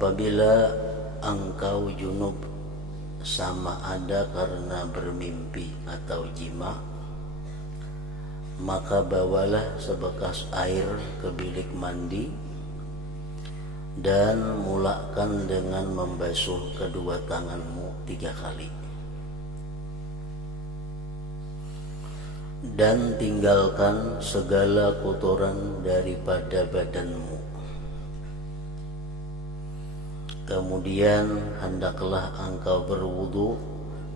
apabila engkau junub sama ada karena bermimpi atau jima, maka bawalah sebekas air ke bilik mandi dan mulakan dengan membasuh kedua tanganmu 3 kali. Dan tinggalkan segala kotoran daripada badanmu. Kemudian hendaklah engkau berwudu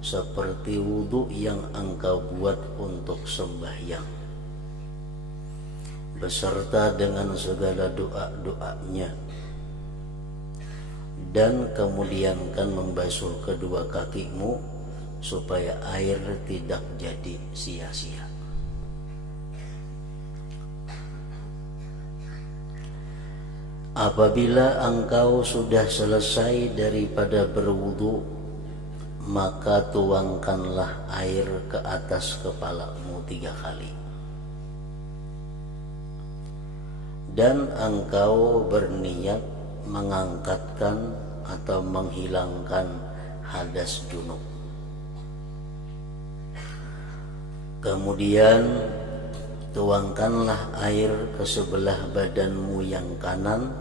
seperti wudu yang engkau buat untuk sembahyang, beserta dengan segala doa-doanya. Dan kemudian kan membasuh kedua kakimu supaya air tidak jadi sia-sia. Apabila engkau sudah selesai daripada berwudu, maka tuangkanlah air ke atas kepalamu 3 kali. Dan engkau berniat mengangkatkan atau menghilangkan hadas junub. Kemudian tuangkanlah air ke sebelah badanmu yang kanan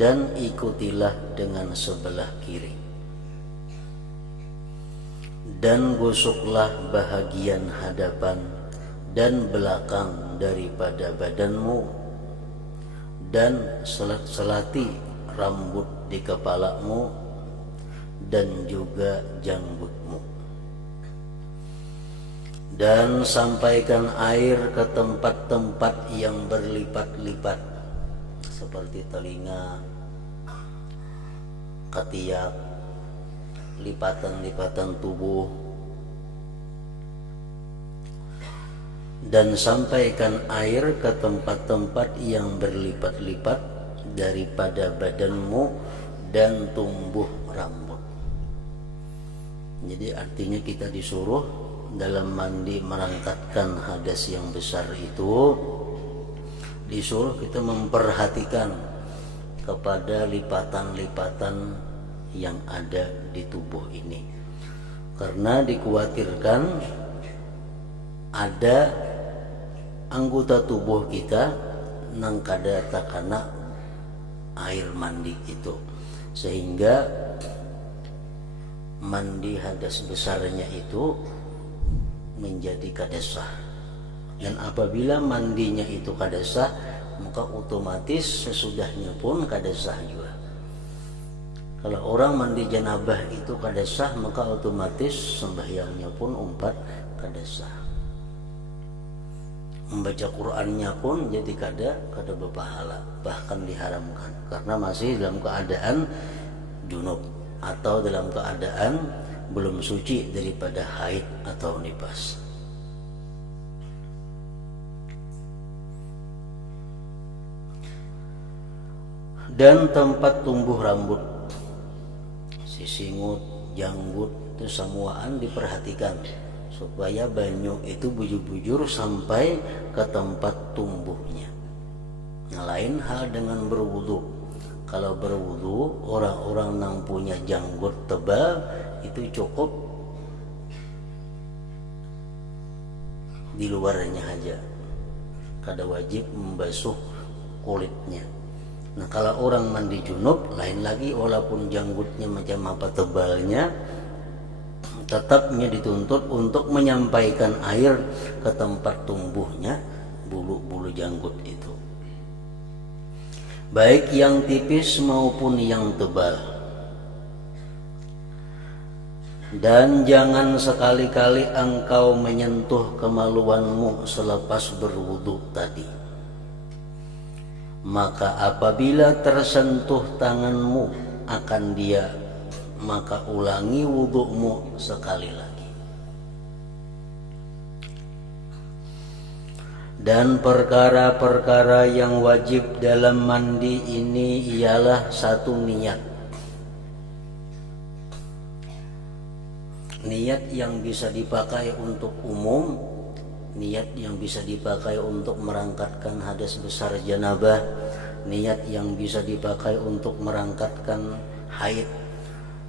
dan ikutilah dengan sebelah kiri. Dan gosoklah bahagian hadapan dan belakang daripada badanmu dan selati rambut di kepalamu dan juga janggutmu. Dan sampaikan air ke tempat-tempat yang berlipat-lipat seperti telinga, ketiak, lipatan-lipatan tubuh. Dan sampaikan air ke tempat-tempat yang berlipat-lipat daripada badanmu dan tumbuh rambut. Jadi artinya kita disuruh dalam mandi merangkatkan hadas yang besar itu, disuruh kita memperhatikan kepada lipatan-lipatan yang ada di tubuh ini, karena dikhawatirkan ada anggota tubuh kita nang kada takana air mandi itu, sehingga mandi hadas besarnya itu menjadi kadasah. Dan apabila mandinya itu kadasah, maka otomatis sesudahnya pun kadasah juga. Kalau orang mandi janabah itu kadasah, maka otomatis sembahyangnya pun umpat kadasah. Membaca Qur'annya pun jadi kada berpahala, bahkan diharamkan karena masih dalam keadaan junub atau dalam keadaan belum suci daripada haid atau nifas. Dan tempat tumbuh rambut, sisingut, janggut itu semuaan diperhatikan supaya banyu itu bujur-bujur sampai ke tempat tumbuhnya. Nah, lain hal dengan berwudu. Kalau berwudu, orang-orang yang punya janggut tebal itu cukup di luarnya aja, kada wajib membasuh kulitnya. Nah, kalau orang mandi junub lain lagi, walaupun janggutnya macam apa tebalnya, tetapnya dituntut untuk menyampaikan air ke tempat tumbuhnya bulu-bulu janggut itu, baik yang tipis maupun yang tebal. Dan jangan sekali-kali engkau menyentuh kemaluanmu selepas berwudu tadi. Maka apabila tersentuh tanganmu akan dia, maka ulangi wudumu sekali lagi. Dan perkara-perkara yang wajib dalam mandi ini ialah 1 niat. Niat yang bisa dipakai untuk umum, niat yang bisa dipakai untuk merangkatkan hadas besar janabah, niat yang bisa dipakai untuk merangkatkan haid,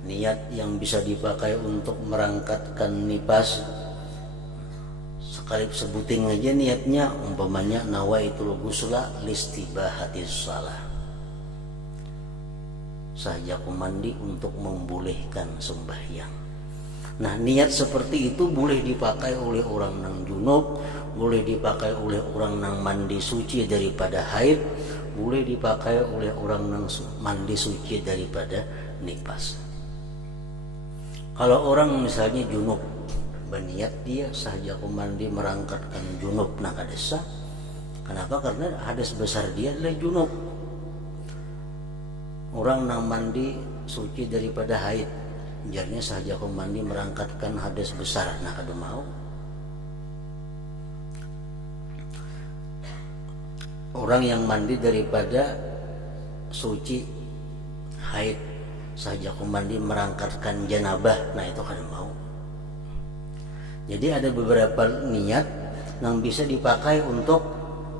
niat yang bisa dipakai untuk merangkatkan nifas. Sekali sebutin aja niatnya, umpamanya nawaitul ghusla listibahatis shalah, saja aku mandi untuk membolehkan sembahyang. Nah, niat seperti itu boleh dipakai oleh orang nang junub, boleh dipakai oleh orang nang mandi suci daripada haid, boleh dipakai oleh orang nang mandi suci daripada nifas. Kalau orang misalnya junub, berniat dia saja aku mandi merangkatkan junub nak kadesa. Kenapa? Karena hadas besar dia adalah junub. Orang nang mandi suci daripada haid, jarnya saja aku mandi merangkatkan hadas besar, nah kada mau. Orang yang mandi daripada suci haid, saja aku mandi merangkatkan janabah, nah itu kada mau. Jadi ada beberapa niat yang bisa dipakai untuk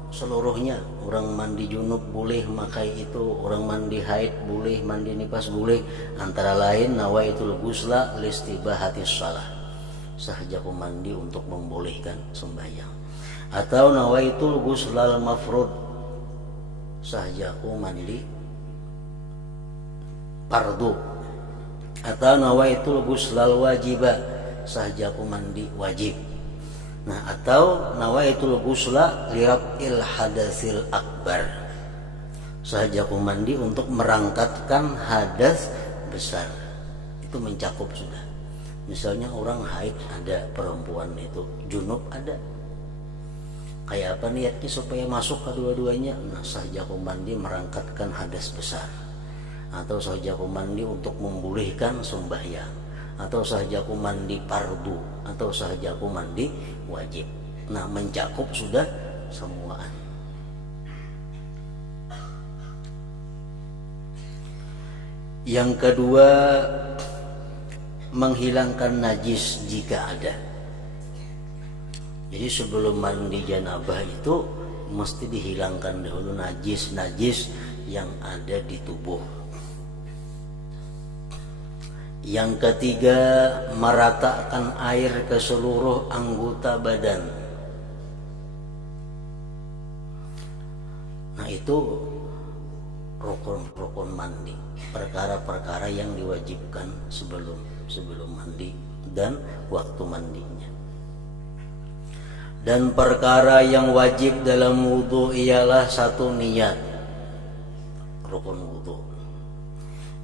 seluruhnya. Orang mandi junub boleh makai itu, orang mandi haid boleh, mandi nifas boleh. Antara lain nawaitul ghusla listibahatis shalah, sahaja aku mandi untuk membolehkan sembahyang. Atau nawaitul ghuslal mafrud, sahaja aku mandi fardu. Atau nawaitul ghuslal wajibah, sahaja aku mandi wajib. Nah, atau nawaitul ghusla liraf'il hadasil akbar, sahaja aku mandi untuk merangkatkan hadas besar. Itu mencakup sudah. Misalnya orang haid ada, perempuan itu junub ada. Kayak apa niatnya supaya masuk kedua-duanya? Nah, sahaja aku mandi merangkatkan hadas besar, atau sahaja aku mandi untuk membolehkan sembahyang, atau sahaja aku mandi fardu, atau sahaja aku mandi wajib. Nah, mencakup sudah semuaan. Yang kedua, menghilangkan najis jika ada. Jadi sebelum mandi janabah itu mesti dihilangkan dahulu najis-najis yang ada di tubuh. Yang ketiga, meratakan air ke seluruh anggota badan. Nah, itu rukun-rukun mandi, perkara-perkara yang diwajibkan sebelum mandi dan waktu mandinya. Dan perkara yang wajib dalam wudu ialah satu, niat, rukun wudu.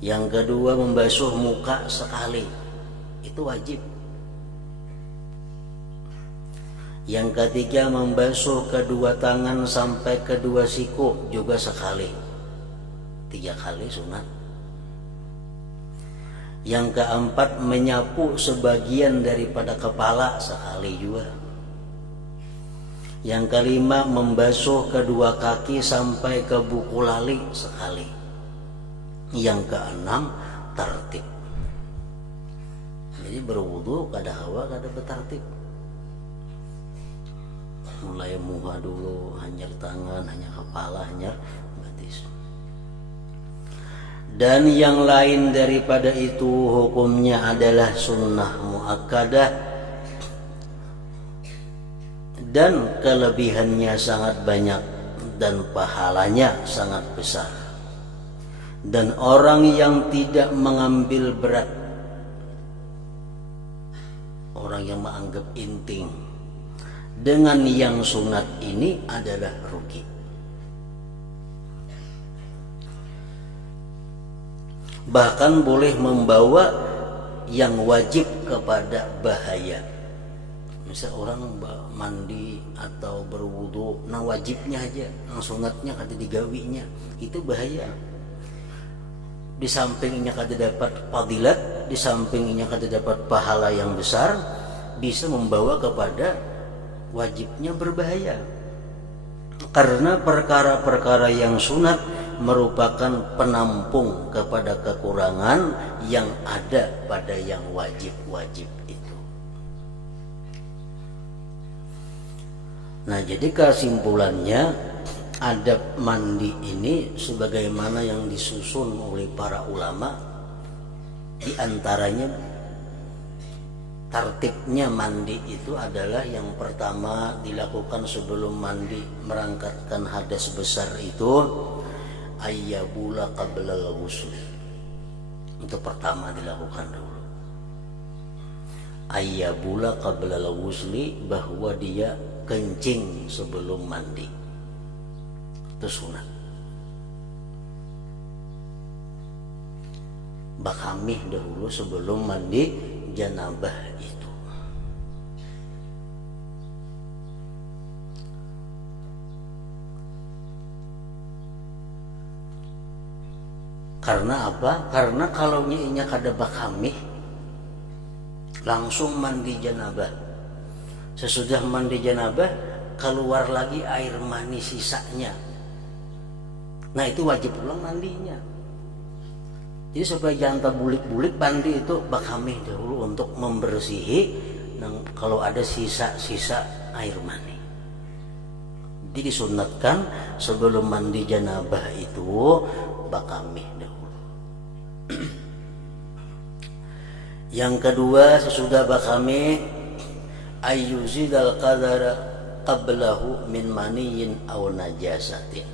Yang kedua, membasuh muka sekali, itu wajib. Yang ketiga, membasuh kedua tangan sampai kedua siku juga sekali, 3 kali sunat. Yang keempat, menyapu sebagian daripada kepala sekali juga. Yang kelima, membasuh kedua kaki sampai ke buku lali sekali. Yang keenam, tertib. Jadi berwudu kada hawa kada bertertib. Mulai muka dulu, hanyar tangan, hanyar kepala, hanyar batis. Dan yang lain daripada itu hukumnya adalah sunnah muakkadah, dan kelebihannya sangat banyak dan pahalanya sangat besar. Dan orang yang tidak mengambil berat, orang yang menganggap inting dengan yang sunat ini adalah rugi. Bahkan boleh membawa yang wajib kepada bahaya. Misal orang mandi atau berwudu, nah wajibnya aja, nah sunatnya kada digawinya, itu bahaya. Di sampingnya kada dapat fadilat, di sampingnya kada dapat pahala yang besar, bisa membawa kepada wajibnya berbahaya. Karena perkara-perkara yang sunat merupakan penampung kepada kekurangan yang ada pada yang wajib-wajib itu. Nah, jadi kesimpulannya, adab mandi ini sebagaimana yang disusun oleh para ulama, di antaranya tertibnya mandi itu adalah yang pertama dilakukan sebelum mandi merangkatkan hadas besar itu ayyabula qablal ghusl. Itu pertama dilakukan dulu. Ayyabula qablal ghusli, bahwa dia kencing sebelum mandi. Itu sunat. Bakamih dahulu sebelum mandi janabah itu. Karena apa? Karena kalau nyinya kada bakamih langsung mandi janabah. Sesudah mandi janabah keluar lagi air mani sisanya. Nah itu wajib ulang mandinya. Jadi supaya jangan terbulik-bulik, mandi itu bakamih dahulu untuk membersihi kalau ada sisa-sisa air mani. Jadi disunatkan sebelum mandi janabah itu bakamih dahulu. Yang kedua, sesudah bakamih ayyuzidal qadara qablahu min maniyin aw najasatin,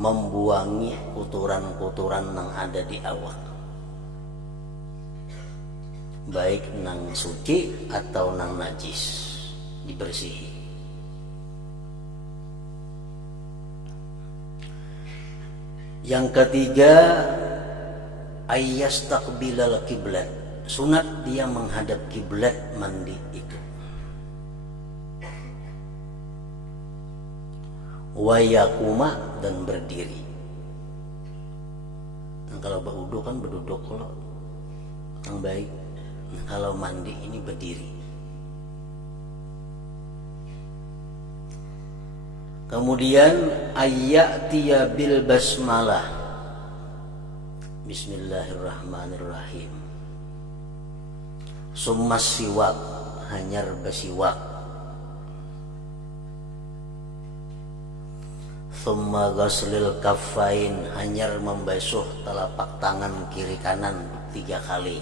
membuangi kotoran-kotoran yang ada di awak, baik nang suci atau nang najis, dibersihi. Yang ketiga ayyastaqbilal kiblat, sunat dia menghadap kiblat mandi itu. Wayakuma, dan berdiri. Nah, kalau berwudu kan berduduk, kalau yang baik. Nah, kalau mandi ini berdiri. Kemudian ayyatiya bil basmalah, bismillahirrahmanirrahim. Summa siwak, hanyar basiwak. Thumma ghaslil kaffain, hanyar membasuh telapak tangan kiri kanan 3 kali.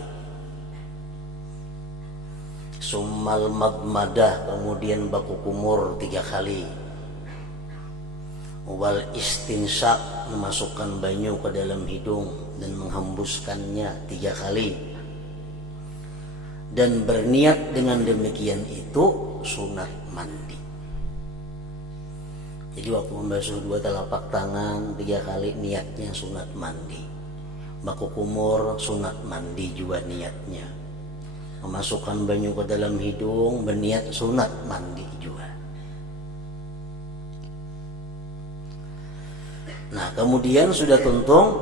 Summal madmadah, kemudian baku kumur 3 kali. Wal istinsyak, memasukkan banyu ke dalam hidung dan menghembuskannya 3 kali. Dan berniat dengan demikian itu sunat mandi. Jadi waktu membasuh 2 telapak tangan 3 kali, niatnya sunat mandi. Baku kumur sunat mandi juga niatnya. Memasukkan banyu ke dalam hidung berniat sunat mandi juga. Nah kemudian sudah tuntung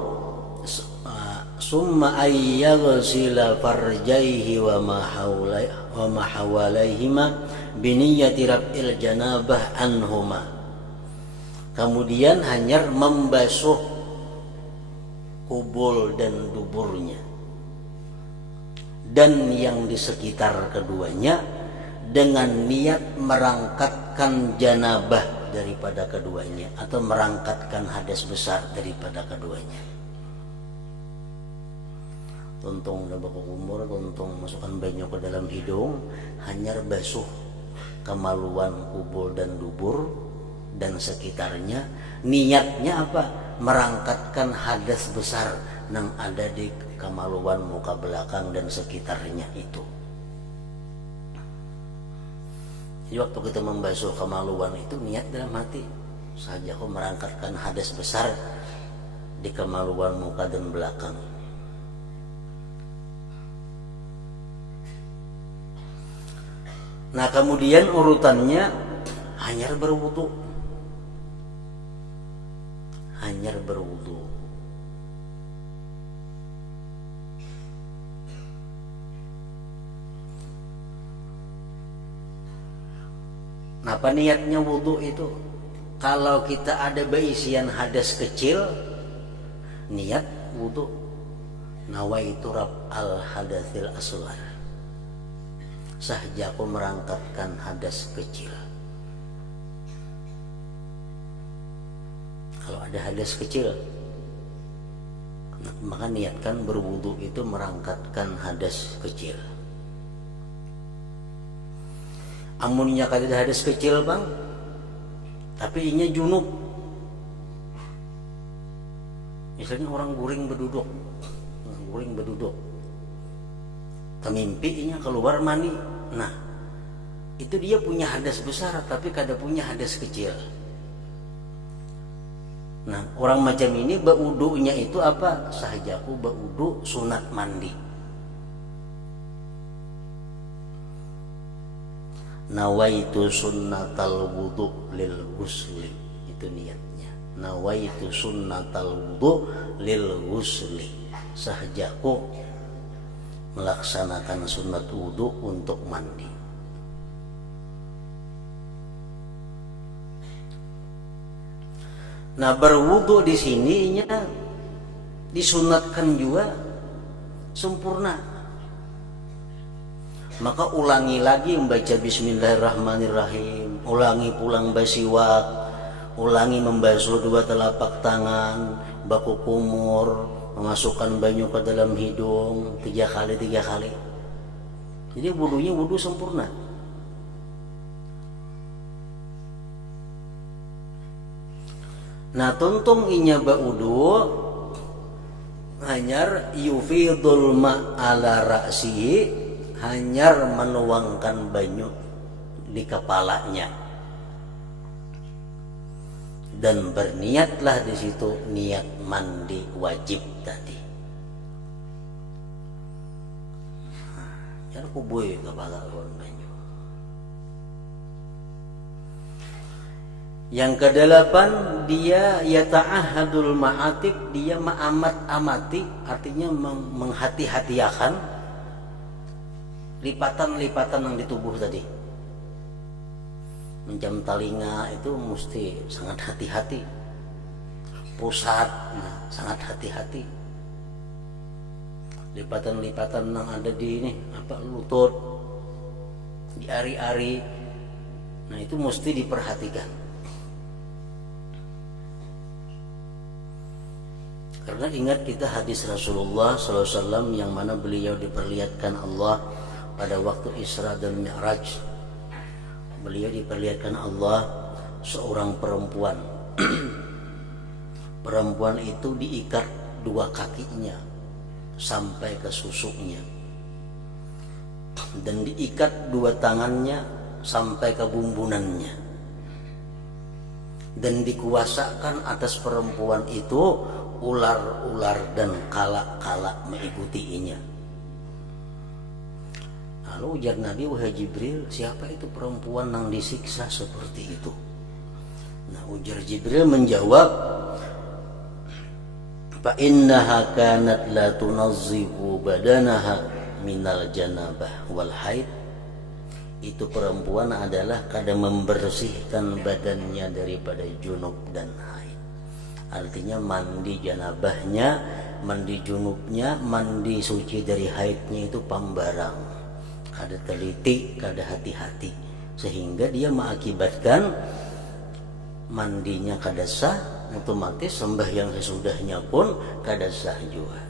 summa ayyaghsila farjaihi wa ma hawalaihima biniyati rab'il janabah anhuma. Kemudian hanyar membasuh kubul dan duburnya dan yang di sekitar keduanya dengan niat merangkatkan janabah daripada keduanya atau merangkatkan hadas besar daripada keduanya. Tuntung baku kumur, tuntung masukkan banyu ke dalam hidung, hanyar basuh kemaluan kubul dan dubur dan sekitarnya. Niatnya apa? Merangkatkan hadas besar yang ada di kemaluan muka belakang dan sekitarnya itu. Jadi waktu kita membasuh kemaluan itu niat dalam hati saja, aku merangkatkan hadas besar di kemaluan muka dan belakang. Nah kemudian urutannya hanyar berwudu. Hanyar berwudu. Nah, apa niatnya wudu itu? Kalau kita ada beisian hadas kecil, niat wudu. Nawaitu rab al hadatsil asghar. Sahja aku merangkatkan hadas kecil. Kalau ada hadas kecil, maka niatkan berwudu itu merangkatkan hadas kecil. Amunnya kada hadas kecil bang, tapi inya junub. Misalnya orang guring berduduk, temimpi inya keluar mani. Nah, itu dia punya hadas besar, tapi kada punya hadas kecil. Nah, orang macam ini baudunya itu apa? Sahajaku baudu sunat mandi. Nawaitu sunnatal wudu lil ghusli, itu niatnya. Nawaitu sunnatal wudu lil ghusli, sahajaku melaksanakan sunat wudu untuk mandi. Nah, berwudu di sininya disunatkan juga sempurna. Maka ulangi lagi membaca bismillahirrahmanirrahim, ulangi pulang basiwak, ulangi membasuh dua telapak tangan, baku kumur, memasukkan banyu ke dalam hidung 3 kali. Jadi wudunya wudu sempurna. Nah, tuntung inya baudu hanyar yufidul ma'ala ra'sihi, hanyar menuangkan banyu di kepalanya, dan berniatlah di situ niat mandi wajib tadi. Jangan kubuy kepala banyu. Yang ke-8, dia yata'ahadul ma'atik, dia mengamat-amati, artinya menghati-hatiakan lipatan-lipatan yang di tubuh tadi. Menjam telinga itu mesti sangat hati-hati. Pusat, sangat hati-hati. Lipatan-lipatan yang ada di ini, lutut, di ari-ari, nah itu mesti diperhatikan. Karena ingat kita hadis Rasulullah SAW yang mana beliau diperlihatkan Allah pada waktu Isra dan Mi'raj. Beliau diperlihatkan Allah seorang perempuan. Perempuan itu diikat 2 kakinya sampai ke susuknya, dan diikat 2 tangannya sampai ke bumbunannya, dan dikuasakan atas perempuan itu ular-ular dan kala-kala mengikutinya. Lalu ujar Nabi, wahai Jibril, siapa itu perempuan yang disiksa seperti itu? Nah, ujar Jibril menjawab, fa innaha kanat la tunazzifu badanaha minal janabah wal haid. Itu perempuan adalah kadang membersihkan badannya daripada junub dan haid. Artinya mandi janabahnya, mandi junubnya, mandi suci dari haidnya itu pambarang. Kada teliti, kada hati-hati, sehingga dia mengakibatkan mandinya kada sah, otomatis sembahyang sesudahnya pun kada sah juga.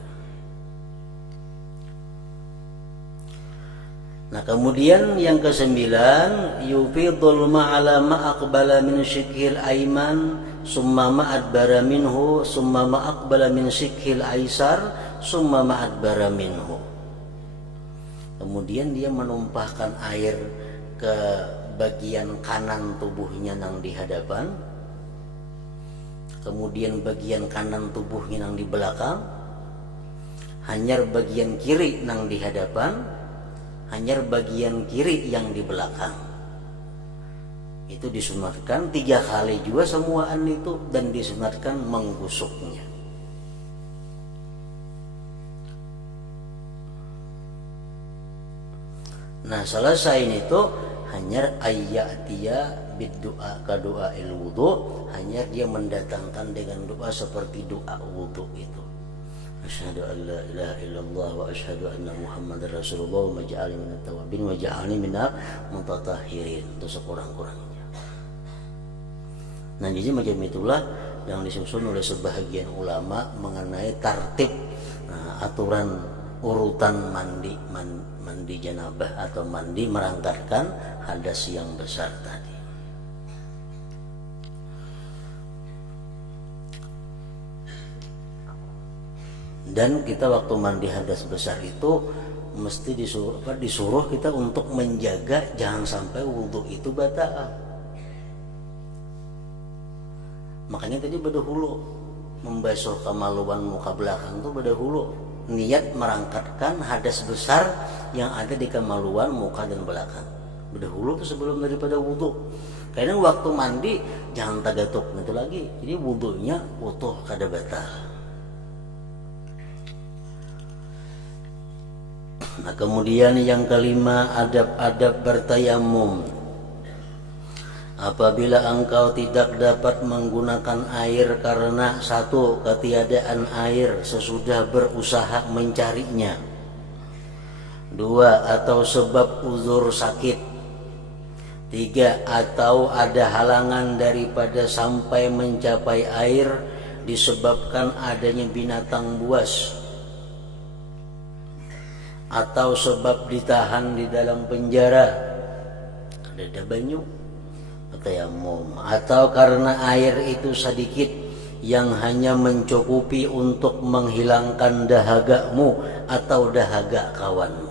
Nah, kemudian yang ke-9, yufidul ma'ala ma'aqbala min syikhil aiman summa ma'adbara minhu summa ma'aqbala min syikhil aisar summa ma'adbara minhu. Kemudian dia menumpahkan air ke bagian kanan tubuhnya yang di hadapan, kemudian bagian kanan tubuhnya yang di belakang, hanyar bagian kiri yang di hadapan, hanyar bagian kiri yang di belakang. Itu disunatkan 3 kali juga semuaan itu, dan disunatkan menggusuknya. Nah, selesai itu hanya ayatiya biddu'a ka du'ail wudu, hanya dia mendatangkan dengan doa seperti doa wudu itu. Asyhadu an la ilaha illallah wa asyhadu anna Muhammadar Rasulullah wa maj'alni minat tawabin wa ja'alni minal mutatahhirin, itu sekurang-kurangnya. Nah, jadi macam itulah yang disusun oleh sebahagian ulama mengenai tartib aturan urutan mandi janabah atau mandi merangkatkan hadas yang besar tadi. Dan kita waktu mandi hadas besar itu mesti disuruh kita untuk menjaga jangan sampai wudhu itu batal. Makanya tadi berdahulu membasuh kemaluan muka belakang itu berdahulu niat merangkatkan hadas besar yang ada di kemaluan muka dan belakang. Berdahulu itu sebelum daripada wudhu. Karena waktu mandi jangan tagatuk itu lagi. Jadi wudhunya utuh kada batal. Nah kemudian yang kelima, adab-adab bertayamum. Apabila engkau tidak dapat menggunakan air karena satu, ketiadaan air sesudah berusaha mencarinya. Dua, atau sebab uzur sakit. Tiga, atau ada halangan daripada sampai mencapai air disebabkan adanya binatang buas. Atau sebab ditahan di dalam penjara, ada banyu, tayamum. Atau karena air itu sedikit yang hanya mencukupi untuk menghilangkan dahagamu atau dahaga kawanmu.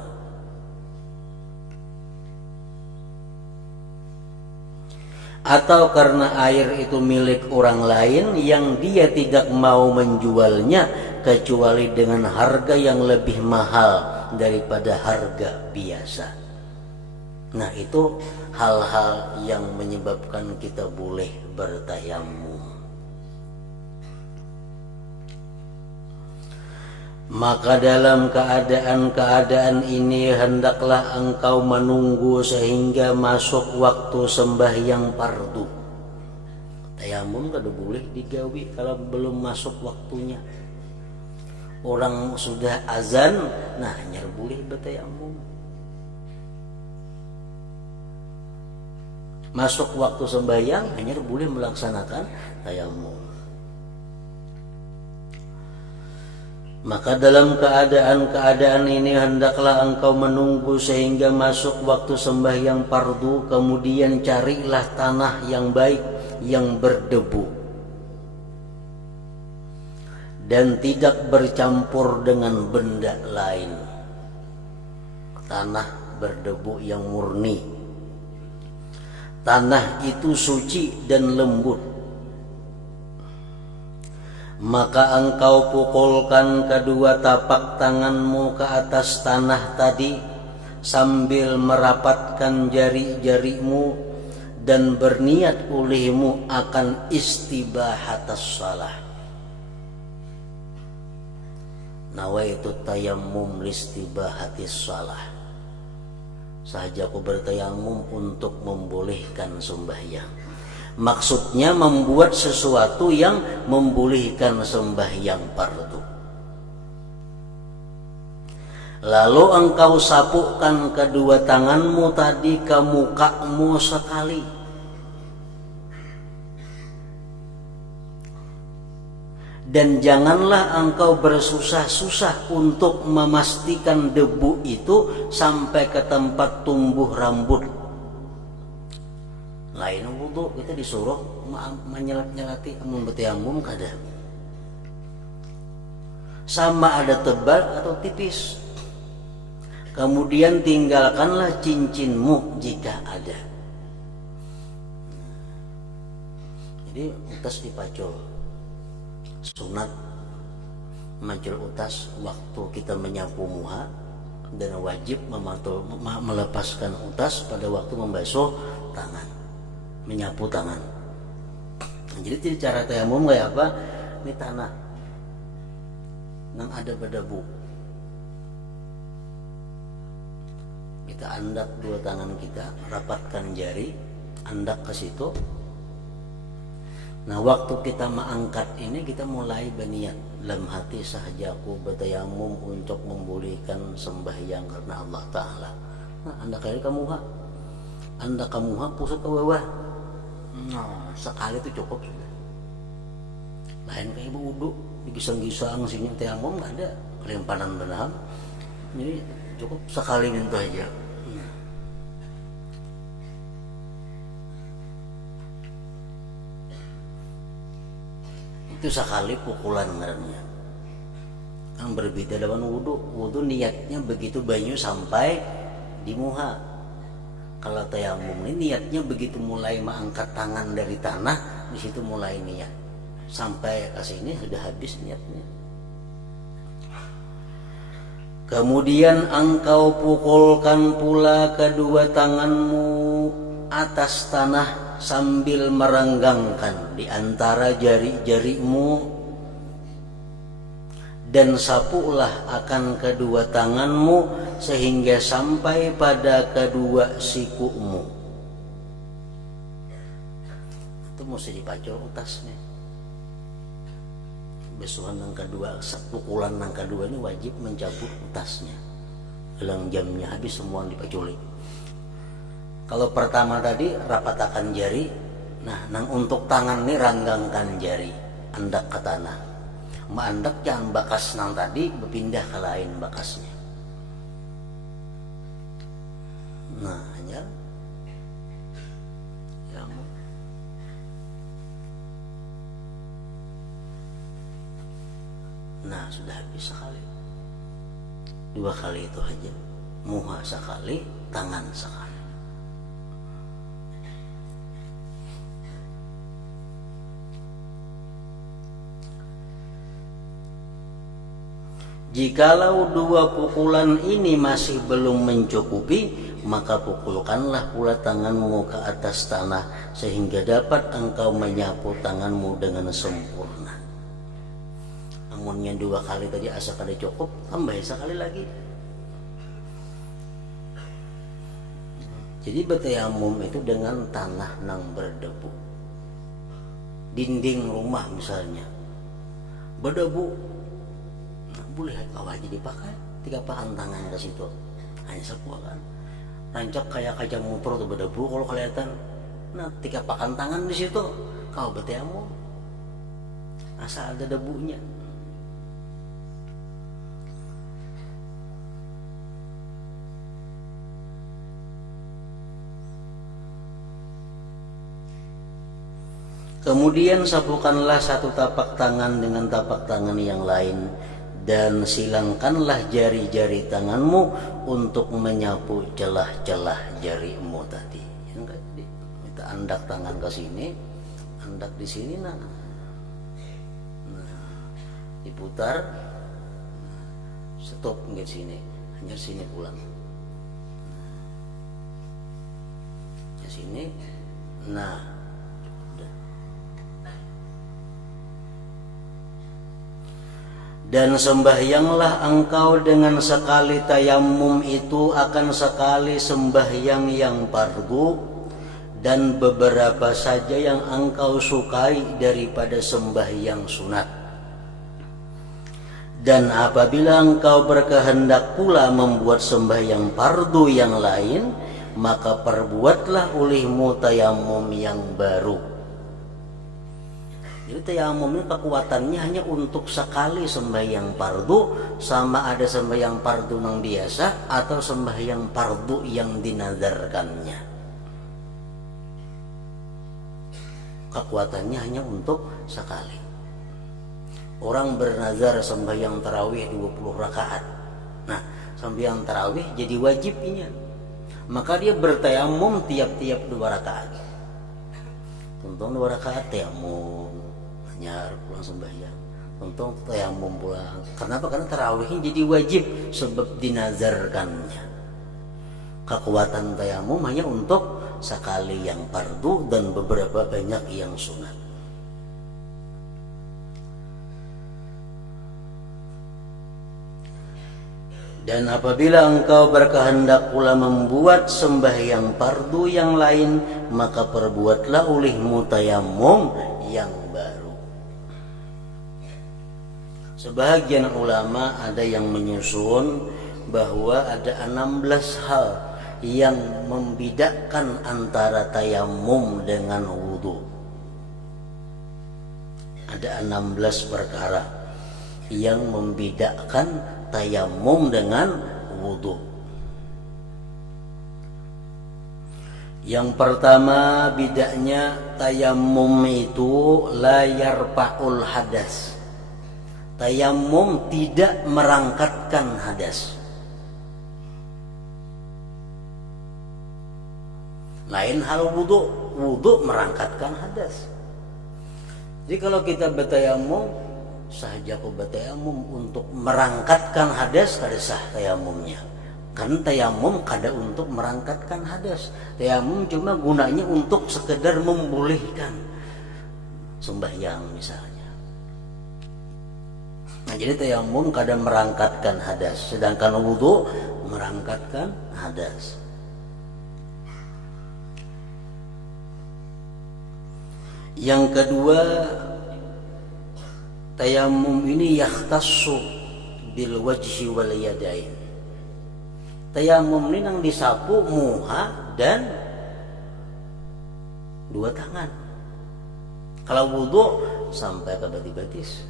Atau karena air itu milik orang lain yang dia tidak mau menjualnya kecuali dengan harga yang lebih mahal daripada harga biasa. Nah itu hal-hal yang menyebabkan kita boleh bertayamum. Maka dalam keadaan-keadaan ini hendaklah engkau menunggu sehingga masuk waktu sembahyang fardu. Tayamum kada boleh digawi kalau belum masuk waktunya. Orang sudah azan, nah hanya boleh bertayamum. Masuk waktu sembahyang hanya boleh melaksanakan tayamum. Maka dalam keadaan-keadaan ini hendaklah engkau menunggu sehingga masuk waktu sembahyang fardu, kemudian carilah tanah yang baik yang berdebu dan tidak bercampur dengan benda lain. Tanah berdebu yang murni. Tanah itu suci dan lembut. Maka engkau pukulkan kedua tapak tanganmu ke atas tanah tadi sambil merapatkan jari-jarimu dan berniat olehmu akan istibahatas salah. Nawaitu tayammum listibahatis salah. Sahaja aku bertayamum untuk membolehkan sembahyang. Maksudnya membuat sesuatu yang membolehkan sembahyang fardu. Lalu engkau sapukan kedua tanganmu tadi ke mukamu sekali. Dan janganlah engkau bersusah-susah untuk memastikan debu itu sampai ke tempat tumbuh rambut. Lain wudu kita disuruh menyelat-nyelati amun bertayamum kada. Sama ada tebal atau tipis. Kemudian tinggalkanlah cincinmu jika ada. Jadi utas dipacul. Sunat macul utas waktu kita menyapu muha, dan wajib melepaskan utas pada waktu membasuh tangan, menyapu tangan. Jadi cara tayamum kayak apa? Ini tanah yang ada berdebu. Kita andak dua tangan kita, rapatkan jari, andak ke situ. Nah waktu kita mengangkat ini kita mulai berniat dalam hati sahaja aku bertayamum untuk membolehkan sembahyang karena Allah Ta'ala. Nah anda kali kamu anda kamu pusat ke bawah. Nah sekali itu cukup sudah. lain kayak ibu wudhu digisang-gisang sini tayamum nggak ada kelimpanan benar. Jadi cukup sekali itu aja. Itu sekali pukulan ngarannya. Yang berbeda dengan wudhu. Wudhu niatnya begitu banyu sampai di muha. Kalau tayamum ini niatnya begitu mulai mengangkat tangan dari tanah, di situ mulai niat. Sampai ke sini sudah habis niatnya. Kemudian engkau pukulkan pula kedua tanganmu atas tanah sambil merenggangkan di antara jari-jarimu, dan sapulah akan kedua tanganmu sehingga sampai pada kedua sikumu. Itu mesti dipacul utasnya. Besuhan yang kedua, pukulan yang kedua ini wajib mencabut utasnya. Gelang jamnya habis semua dipaculi. Kalau pertama tadi rapatakan jari, nah nang untuk tangan ini ranggangkan jari, andak ke tanah. Andak jangan bakas nang tadi berpindah ke lain bakasnya. Nah hanya yang nah sudah habis sekali. Dua kali itu aja. Muha sekali, tangan sekali. Jikalau dua pukulan ini masih belum mencukupi, maka pukulkanlah pula tanganmu ke atas tanah sehingga dapat engkau menyapu tanganmu dengan sempurna. Amunnya dua kali tadi asa kada cukup, tambah sekali lagi. Jadi bertayamum itu dengan tanah nang berdebu. Dinding rumah misalnya berdebu, boleh awalnya dipakai 3 pahan tangan ke situ, hanya sebuah kan rancak kayak kaca motor tuh berdebu kalau kelihatan. Nah 3 pakan tangan di situ kau bertayamum asal ada debunya. Kemudian sapukanlah satu tapak tangan dengan tapak tangan yang lain, dan silangkanlah jari-jari tanganmu untuk menyapu celah-celah jarimu tadi. Yang tadi kita andak tangan ke sini, andak di sini, nah diputar, stop nggak sini, hanya sini pulang, ke sini, nah. Dan sembahyanglah engkau dengan sekali tayamum itu akan sekali sembahyang yang fardu, dan beberapa saja yang engkau sukai daripada sembahyang sunat. Dan apabila engkau berkehendak pula membuat sembahyang fardu yang lain, maka perbuatlah olehmu tayamum yang baru. Jadi tayamum ini kekuatannya hanya untuk sekali sembahyang fardu, sama ada sembahyang fardu yang biasa atau sembahyang fardu yang dinazarkannya. Kekuatannya hanya untuk sekali. Orang bernazar sembahyang tarawih 20 rakaat. Nah, sembahyang tarawih jadi wajibnya. Maka dia bertayamum tiap-tiap 2 rakaat. Untung 2 rakaat tayamum, nyar pulang sembahyang, untung tayamum pulang. Kenapa? Karena tarawihnya jadi wajib sebab dinazarkannya. Kekuatan tayamum hanya untuk sekali yang fardu dan beberapa banyak yang sunat. Dan apabila engkau berkehendak pula membuat sembahyang fardu yang lain, maka perbuatlah olehmu tayamum yang baru. Sebahagian ulama ada yang menyusun bahwa ada 16 hal yang membedakan antara tayamum dengan wudu. Ada 16 perkara yang membedakan tayamum dengan wudu. Yang pertama bedanya, tayamum itu la yarfa'ul hadas. Tayamum tidak merangkatkan hadas. Lain hal wudu, wudu merangkatkan hadas. Jadi kalau kita bertayamum, sahaja aku bertayamum untuk merangkatkan hadas, kada sah tayamumnya. Karena tayamum kada untuk merangkatkan hadas. Tayamum cuma gunanya untuk sekedar membolehkan sembahyang misalnya. Nah, jadi tayamum kada merangkatkan hadas, sedangkan wudu merangkatkan hadas. Yang kedua, tayamum ini yakhtassu bil wajhi wal yadain. Tayamum ini yang disapu muha dan dua tangan. Kalau wudu sampai ke batis-batis.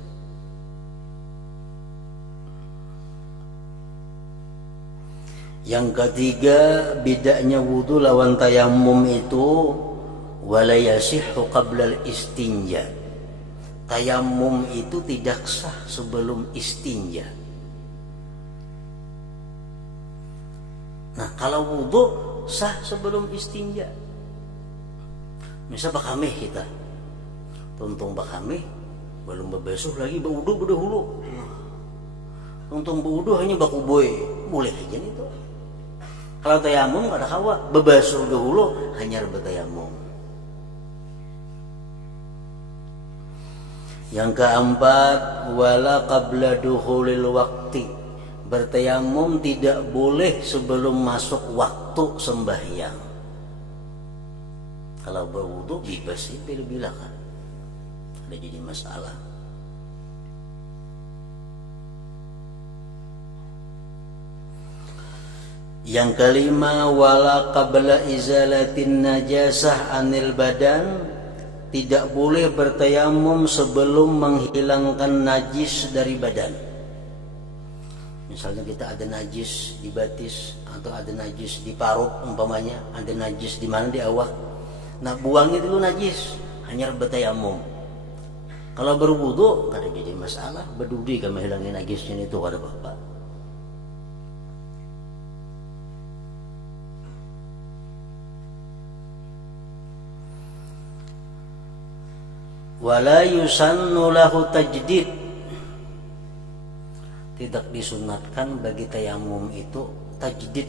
Yang ketiga, bedanya wudu lawan tayamum itu wala yasihhu qabla al-istinja. Tayamum itu tidak sah sebelum istinja. Nah, kalau wudu sah sebelum istinja. Misal bakameh kita, tuntung bakameh belum berbasuh lagi berwudu berdahulu. Tuntung berwudu hanya bakuboy, boleh aja itu. Kalau tayamum ada kawa berbasuh dahulu hanya bertayamum. Yang keempat, wala qabla dukhulil waqti. Bertayamum tidak boleh sebelum masuk waktu sembahyang. Kalau berwudu bebas sih bila-bila kan. Ada jadi masalah. Yang kelima, wala qabla izalatin najasah anil badan. Tidak boleh bertayamum sebelum menghilangkan najis dari badan. Misalnya kita ada najis di batis atau ada najis di parut umpamanya, ada najis di mana di awak. Nah, buangnya dulu najis, hanya bertayamum. Kalau berwudu kada jadi masalah, berdudi kan menghilangkan najisnya itu kada apa-apa. Wala yusannu lahu tajdid. Tidak disunatkan bagi tayamum itu tajdid.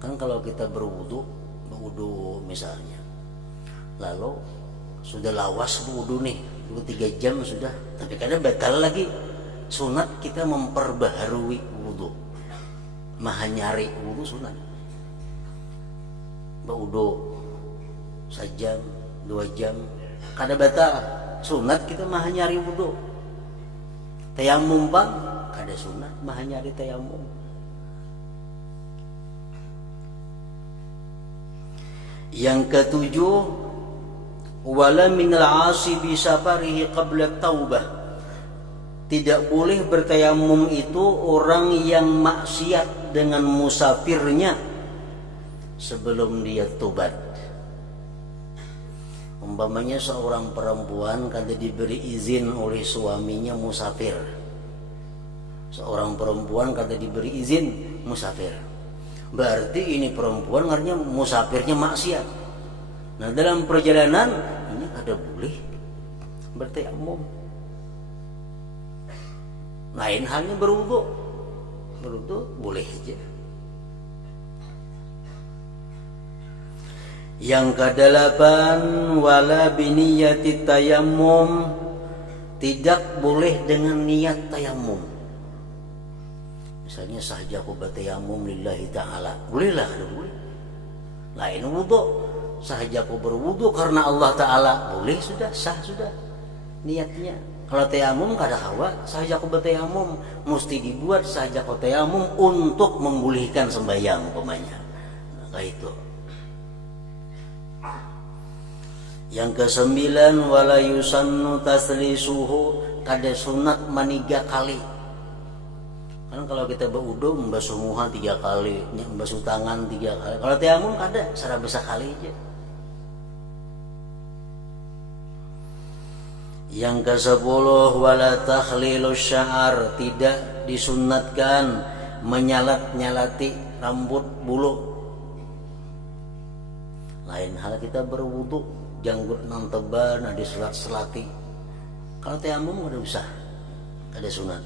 Kan kalau kita berwudu misalnya, lalu sudah lawas berwudu nih 2-3 jam sudah, tapi kadang batal lagi. Sunat kita memperbaharui wudu, maha nyari wudu sunat. Berwudu sejam, 2 jam, kada batal. Sunat kita maha nyari wudu. Tayamum bang, kada sunat maha nyari tayamum. Yang ketujuh, wala minal asi bi safarihi qabla taubah. Tidak boleh bertayamum itu orang yang maksiat dengan musafirnya sebelum dia tobat. Umpamanya seorang perempuan kada diberi izin oleh suaminya musafir. Seorang perempuan kada diberi izin musafir. Berarti ini perempuan artinya musafirnya maksiat. Nah, dalam perjalanan ini kada boleh bertayamum. Lain halnya berwudu. Berwudu boleh aja. Yang kedelapan, wala biniyati tayammum. Tidak boleh dengan niat tayamum. Misalnya sahaja aku bertayamum lillahi ta'ala, bolehlah, boleh. Lain wudu, sahaja aku berwudu karena Allah Ta'ala, boleh, sudah, sah sudah niatnya. Kalau tayamum kada hawa, sahaja aku bertayamum, mesti dibuat sahaja aku tayamum untuk memulihkan sembahyang umpamanya. Nah, kayak itu. Yang kesembilan, wala yusannu taslisuhu, kada sunat maniga kali. Kan kalau kita berwudu membasuh muha 3 kali, membasuh tangan 3 kali. Kalau tayamum kada, sareng besar kali aja. Yang ke-10, wala takhlilus sya'ar, tidak disunatkan menyalat-nyalati rambut bulu. Lain hal kita berwudu, janggut nang tebal, nah diselat-selati. Kalau tayamum kada usah, kada sunat.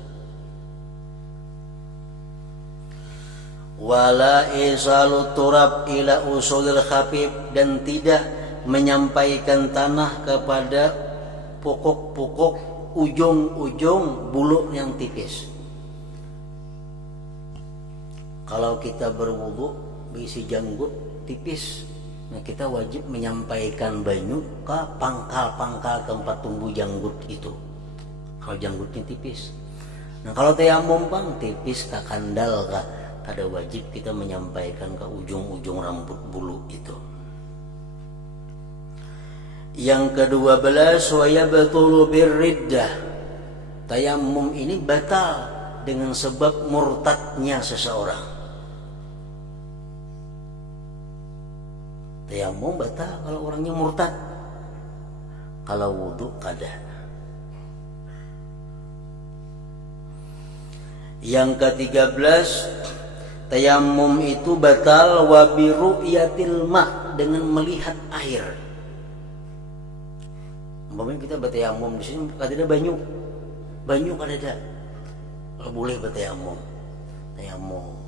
Wala isalu turab ila usulil khafif, dan tidak menyampaikan tanah kepada pokok-pokok ujung-ujung bulu yang tipis. Kalau kita berwudu berisi janggut tipis, nah kita wajib menyampaikan banyu ke pangkal-pangkal tempat tumbuh janggut itu. Kalau janggutnya tipis. Nah kalau tayamum pang tipis ke kandal ka, kada wajib kita menyampaikan ke ujung-ujung rambut bulu itu. Yang ke-12, wa yabtulu birriddah, tayamum ini batal dengan sebab murtadnya seseorang. Tayamum batal kalau orangnya murtad. Kalau wudu kada. Yang ke-13, tayamum itu batal wa bi ru'yatil ma, dengan melihat air. Umpamanya kita bertayamum di sini kada ada banyu. Banyu kada ada. Kalau boleh bertayamum. Tayamum.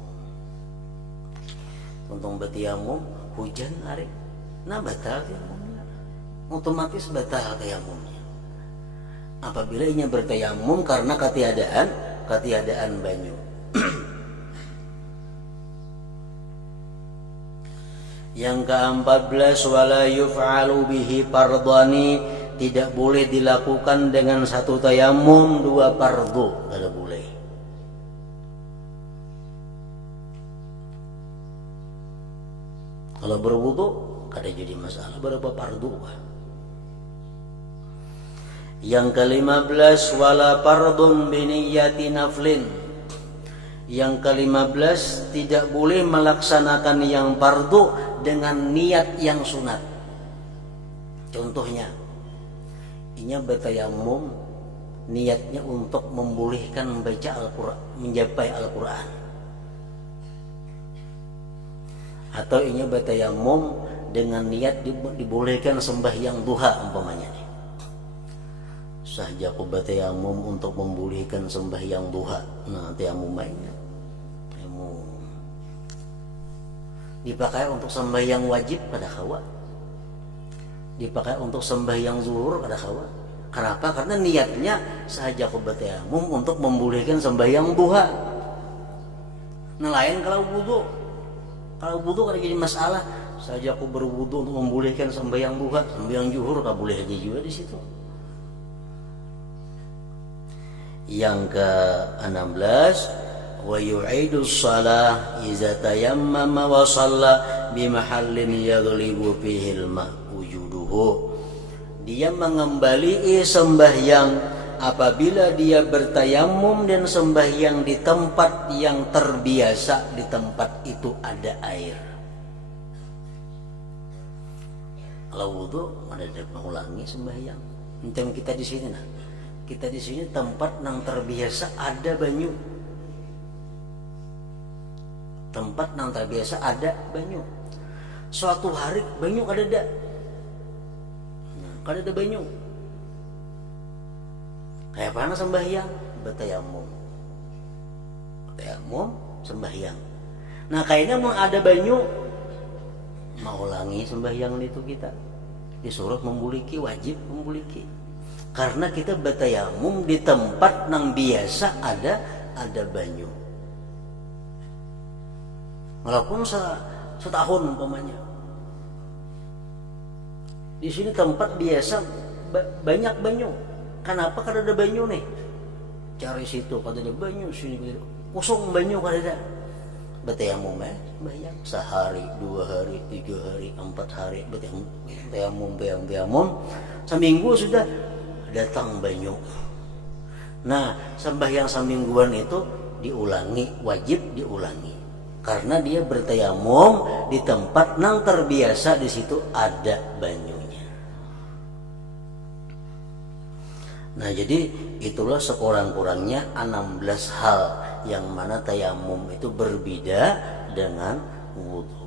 Untung bertayamum hujan hari. Nah batal tayamumnya. Otomatis batal tayamumnya. Apabila inya bertayamum karena ketiadaan banyu. Yang ke-14, wala yuf'alu bihi fardhani, tidak boleh dilakukan dengan satu tayamum 2 fardu, tidak boleh. Kalau berwudu kada jadi masalah berapa fardu. Yang ke-15, wala fardun biniyati naflin. Yang ke-15, tidak boleh melaksanakan yang fardu dengan niat yang sunat. Contohnya, inya bertayamum niatnya untuk membolehkan membaca Al-Quran, mencapai Al-Quran. Atau inya bertayamum dengan niat dibolehkan sembahyang duha umpamanya. Sahja aku bertayamum untuk membolehkan sembahyang duha. Nah, tayamum mainnya. Tayamum dipakai untuk sembahyang wajib pada kawa. Dipakai untuk sembahyang zuhur kada kawa. Kenapa? Karena niatnya sahaja aku bertayamum untuk membolehkan sembahyang duha. Nah lain kalau wudu. Kalau wudu kada jadi masalah. Sahaja aku berwudu untuk membolehkan sembahyang duha, sembahyang zuhur kada boleh aja juga di situ. Yang ke-16, wa yu'idu shalah iza tayammama wa shalla bi mahallin yaghlibu fihi al-ma wujuduhu. Dia mengembalikan sembahyang apabila dia bertayamum dan sembahyang di tempat yang terbiasa, di tempat itu ada air. Kalau wudu ada mengulangi sembahyang. Macam kita di sini nah. Kita di sini tempat yang terbiasa ada banyu. Tempat yang terbiasa ada banyu. Suatu hari banyu kada ada. Kada ada banyu. Kayak mana sembahyang? Bertayamum. Tayamum sembahyang. Nah kayaknya mau ada banyu, mau ulangi sembahyang itu kita. Disuruh membuliki, wajib membuliki. Karena kita bertayamum di tempat yang biasa ada banyu. Walaupun setahun umpamanya. Di sini tempat biasa banyak banyu. Kenapa kada ada banyu nih? Cari situ kada ada banyu, sini kosong banyu kada ada. bertayamum bayang sehari, 2 hari, 3 hari, 4 hari bertayamum, seminggu sudah datang banyu. Nah, sembahyang semingguan itu diulangi, wajib diulangi, karena dia bertayamum di tempat nang terbiasa di situ ada banyunya. Nah, jadi itulah sekurang-kurangnya 16 hal yang mana tayamum itu berbeda dengan wudu.